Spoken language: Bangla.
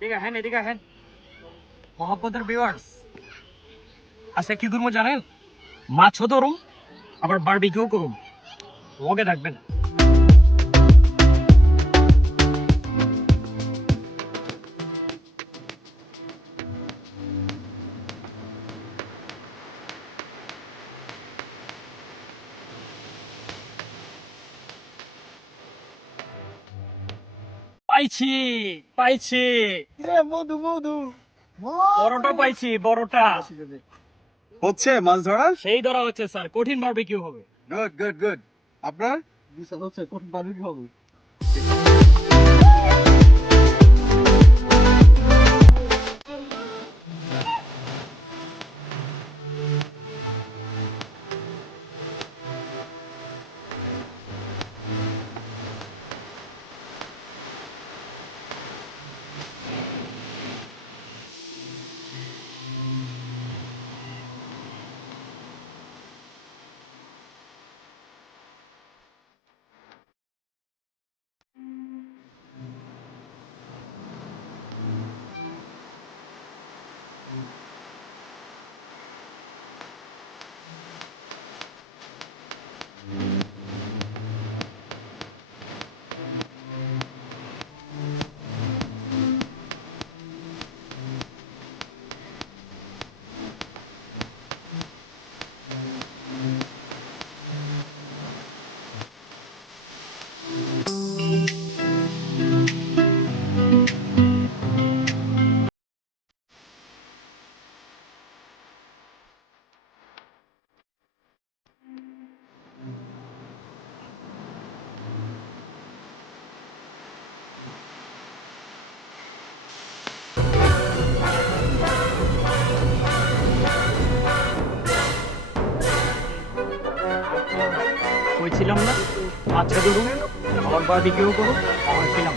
এদিকে আসেন মহব্বতের ভিউয়ার্স, আজকে কি করবো জানেন? মাছও ধরুন, আবার বারবিকিউ করুন, লগে থাকবেন। পাইছি পাইছি, মধু মধু বড়টা পাইছি, বড়টা। হচ্ছে মাছ ধরা। সেই ধরা হচ্ছে স্যার, কঠিন বারবিকিউ হবে। Good good good. আপনার বিশাল হচ্ছে কোন বাড়ি হবে। কইছিলাম না, মাছও ধরুন, আবার বারবিকিউ করুন, আবার খেলাম।